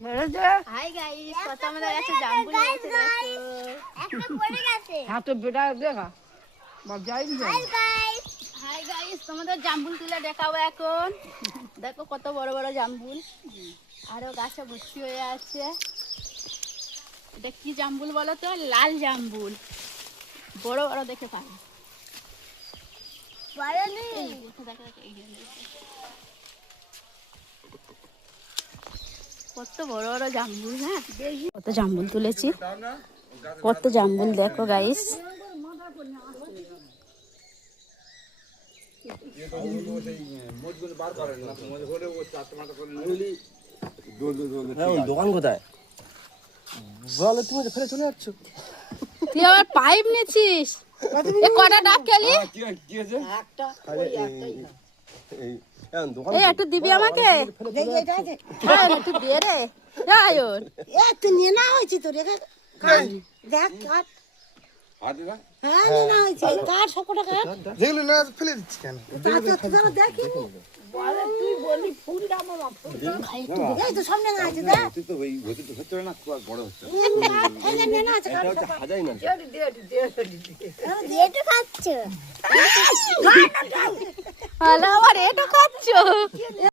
Hi guys, কত আমাদের কাছে জামরুল হয়েছে দেখো। একটা পড়ে গেছে। হ্যাঁ তো বেটা দেখা বাপ যাই হাই গাইস, তোমাদের জামরুল তুলে দেখাবো এখন। দেখো কত বড় বড় জামরুল, আরো গাছে ভর্তি হয়ে আছে। এটা কি জামরুল বলো তো? লাল জামরুল, বড় বড় দেখে পাবে। বড় নেই। এই দেখো দেখো দেখো, এই যে দেখো। কত বড় বড় জামরুল, হ্যাঁ কত জামরুল তুলেছি, কত জামরুল দেখো গাইস। দোকান কোথায় বলো? তুমি ফেলে চলে যাচ্ছ। তুই আবার পাইপ নিয়েছিস? এ কটা ডাক খেলি? এই একটু দিবি আমাকে? হ্যাঁ একটু দিয়ে রে আয়ন। তুই নিয়ে না হয়েছে তো রেখে দেখ কাট। হ্যাঁ নিয়ে না হয়েছে কাট, সবকটা কাট। যেগুলো না ফেলে দিচ্ছি কেন? দেখি এই তো সামনে না আছে দেখ। তুই তো ওই ভেতর হচ্ছে না, খুব বড় হচ্ছে। এই নিয়ে না আছে কাট। এটা হচ্ছে হাজাই না। এটা খাচ্ছে। আবার এটা খাচ্ছ?